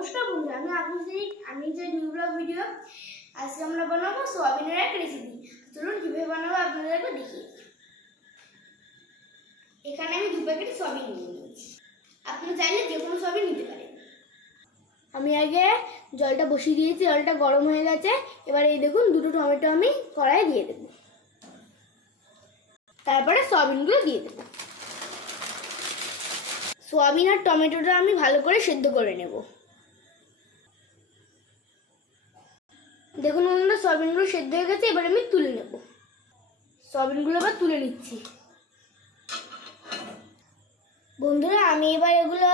নমস্কার বন্ধুরা, আমি আপনাদের আমি যে নিউ ব্লগ ভিডিও আজকে আমরা বানাবো সোয়াবিনের এক রেসিপি। চলুন কিভাবে বানাবো আপনাদেরকে দেখি। এখানে আমি 2 প্যাকেট সোয়াবিন নিয়ে নিয়েছি। আপনি চাইলে যে কোনো সোয়াবিন নিতে পারেন। আমি আগে জলটা বসিয়ে দিয়েছি, জলটা গরম হয়ে গেছে। এবার এই দেখুন 2টো টমেটো আমি কড়াইয়ে দিয়ে দেবো। তারপরে সোয়াবিনগুলো দিয়ে দেবো। সোয়াবিন আর টমেটোটা আমি ভালো করে সেদ্ধ করে নেব। দেখুন বন্ধুরা, সয়াবিনগুলো সেদ্ধ হয়ে গেছে। এবার আমি তুলে নেব। সয়াবিনগুলো এবার তুলে নিচ্ছি। বন্ধুরা, আমি এবার এগুলো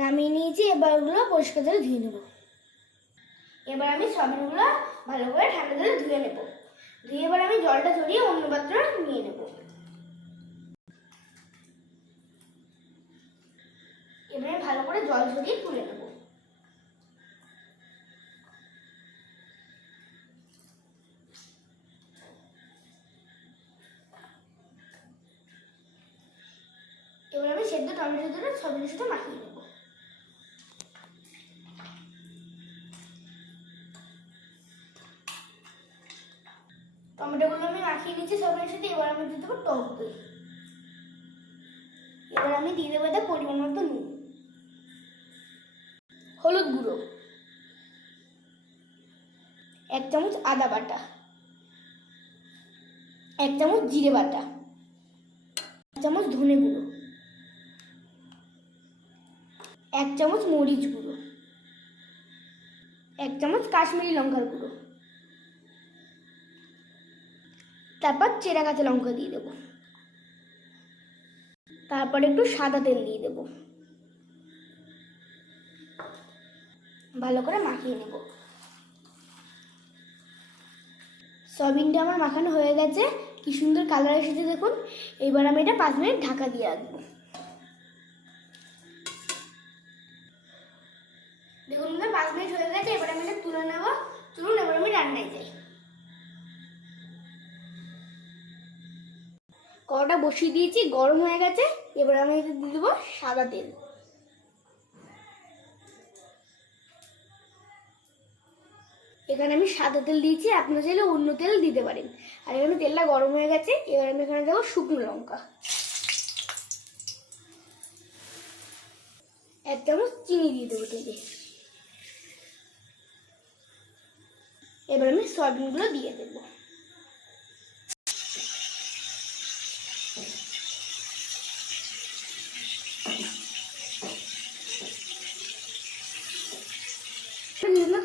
নামিয়ে নিয়েছি। এবার এগুলো পরিষ্কার জলে ধুয়ে নেব। এবার আমি সয়াবিনগুলো ভালো করে ঠান্ডা জলে ধুয়ে নেব। ধুয়ে এবার আমি জলটা ঝরিয়ে অন্য পাত্রে নিয়ে নেব। এবারে ভালো করে জল ঝরিয়ে তুলে নেব। এবার আমি সেদ্ধ টমেটো দিয়ে সয়াবিনের সাথে মাখিয়ে নেব। টমেটোগুলো আমি মাখিয়ে নিচ্ছি সয়াবিনের সাথে। এবার আমি দিয়ে দেবো টক দই। এবার আমি দিয়ে দেবো এতে পরিমাণ মতো নুন, হলুদ গুঁড়ো, 1 চামচ আদা বাটা, 1 চামচ জিরে বাটা, 1 চামচ ধনে গুঁড়ো, 1 চামচ মরিচ গুঁড়ো, 1 চামচ কাশ্মীরি লঙ্কার গুঁড়ো, তারপর চেরা কাঁচা লঙ্কা দিয়ে দেবো। তারপর একটু সাদা তেল দিয়ে দেবো। ভালো করে মাখিয়ে নেব। সয়াবিনটা আমার মাখানো হয়ে গেছে। কি সুন্দর কালার এসেছে দেখুন। এবার আমি এটা 5 মিনিট ঢাকা দিয়ে রাখবো। দেখুন 5 মিনিট হয়ে গেছে। এবার আমি এটা তুলে নেব। চলুন এবার আমি রান্নায় যাই। কড়াটা বসিয়ে দিয়েছি, গরম হয়ে গেছে। এবার আমি এটা দিয়ে দেবো সাদা তেল। এখানে আমি সাদা তেল দিয়েছি, আপনারা চাইলে অন্য তেল দিতে পারেন। আর এখানে তেলটা গরম হয়ে গেছে। এবার আমি এখানে দেবো শুকনো লঙ্কা, 1 চামচ চিনি দিয়ে দেবো তেলে। এবার আমি সয়াবিনগুলো দিয়ে দেবো।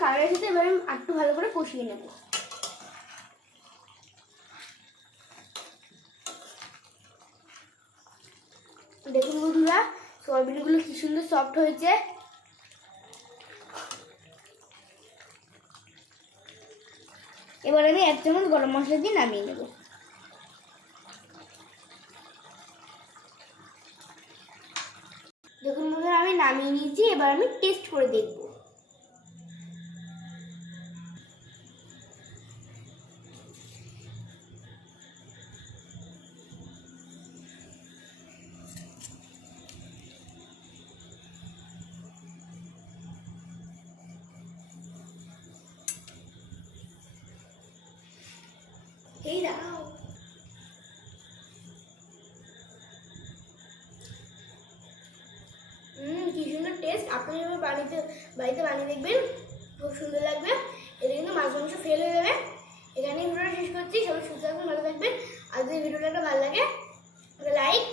কালার এসেছে। এবার আমি একটু ভালো করে কষিয়ে নেব। দেখুন বন্ধুরা, সয়াবিনগুলো কি সুন্দর সফট হয়েছে। এবার আমি 1 চামচ গরম মশলা দিয়ে নামিয়ে নেব। দেখুন বন্ধুরা, আমি নামিয়ে নিয়েছি। এবার আমি টেস্ট করে দেখব। এই দাও। কি সুন্দর টেস্ট। আপনি এবার বাড়িতে বানিয়ে দেখবেন, খুব সুন্দর লাগবে। এটা কিন্তু মাছ মাংস ফেল হয়ে যাবে। এখানেই ভিডিওটা শেষ করছি। সবাই সুস্থ থাকবেন, ভালো থাকবেন। আর যদি ভিডিওটা ভালো লাগে লাইক